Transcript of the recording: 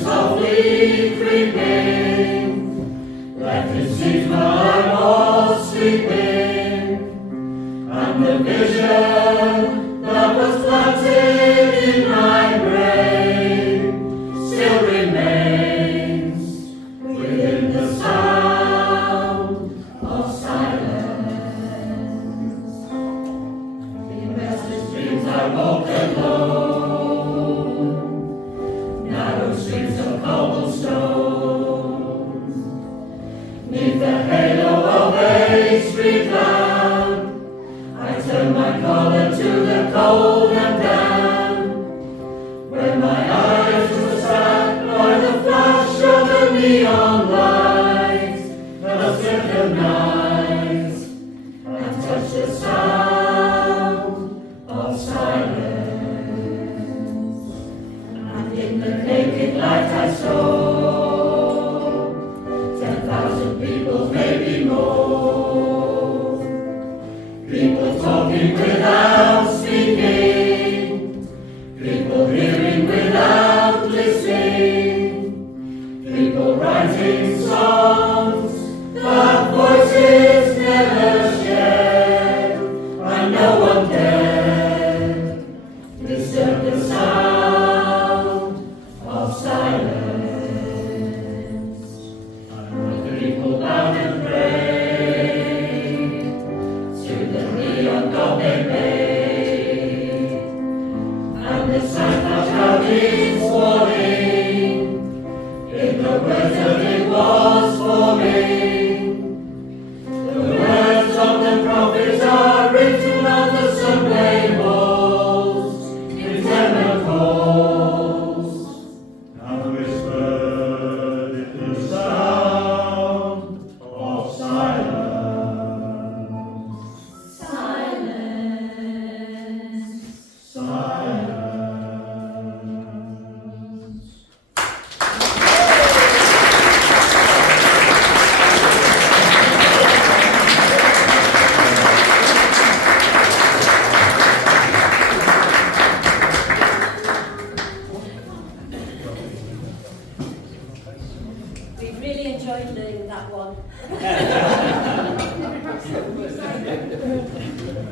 Softly creeping, like the seeds when I'm all sleeping, and the vision that was planted in my brain still remains within the sound of silence. In restless dreams I walked alone, narrow streets of cobblestones, neath the halo of a street lamp, I turned my collar to the cold and damp, where my eyes were stabbed by the flash of the neon lights that synchronized and touched the sound of silence. In the naked light I saw 10,000 people, maybe more. People talking without speaking, people hearing without listening, people writing songs that voices never shared, and no one dared disturb the sound of silence. And the people bowed and prayed to the neon god they made, and the sign flashed out its warning in the words that it was forming. The words of the prophets are written on the subway walls in tenement halls, and whispered in the sound of silence. Silence. Silence. We've really enjoyed doing that one.